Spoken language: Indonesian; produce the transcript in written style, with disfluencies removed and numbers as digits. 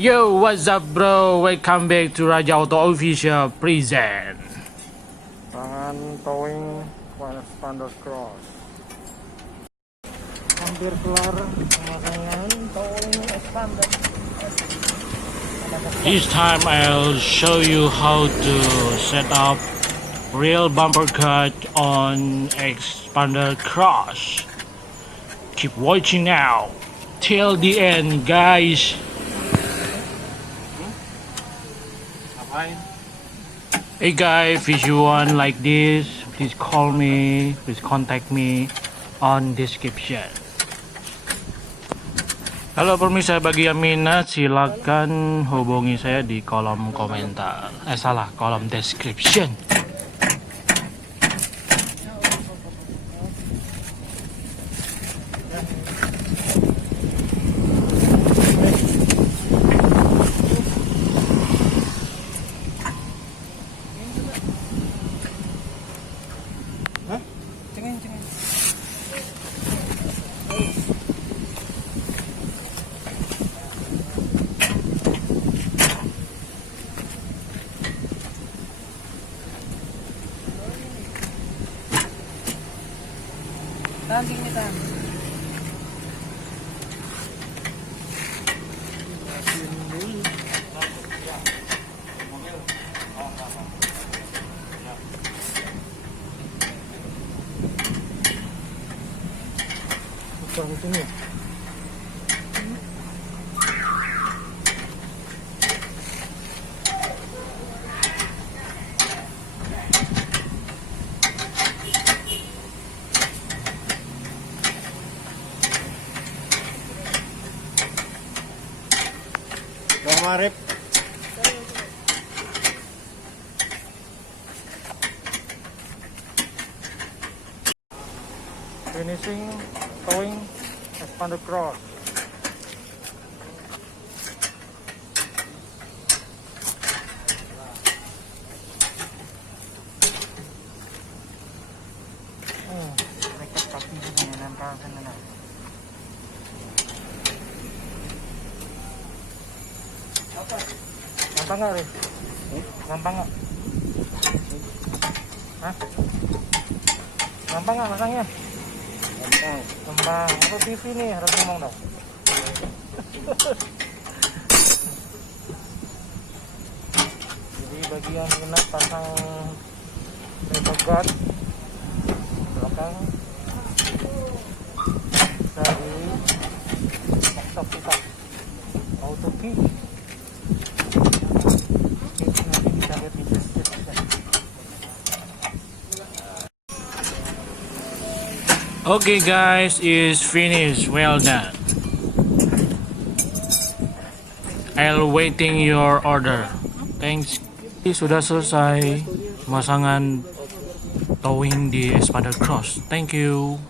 Yo, what's up bro? Welcome back to Rajaauto official present. Tangan towing xpander cross. Hampir kelar pemasangan towing xpander. This time I'll show you how to set up real bumper cut on xpander cross. Keep watching now till the end, guys. Hey guys, if you want like this, please call me, please contact me on description. Halo pemirsa, bagi yang minat silakan hubungi saya di kolom komentar. Kolom description. Tanding kita. Bukan sini. Marip. Finishing towing xpander cross. Mereka kaki ini nempel sana. Gampang nggak, Ri? Gampang nggak? Hah? Gampang nggak masangnya? Gampang. Gampang. Apa TV nih harus ngomong dong. Jadi bagi yang minat pasang bodykit belakang dari workshop kita auto key. Okay guys, is finished. Well done. I'll waiting your order. Thanks. Sudah selesai pemasangan towing di xpander cross. Thank you.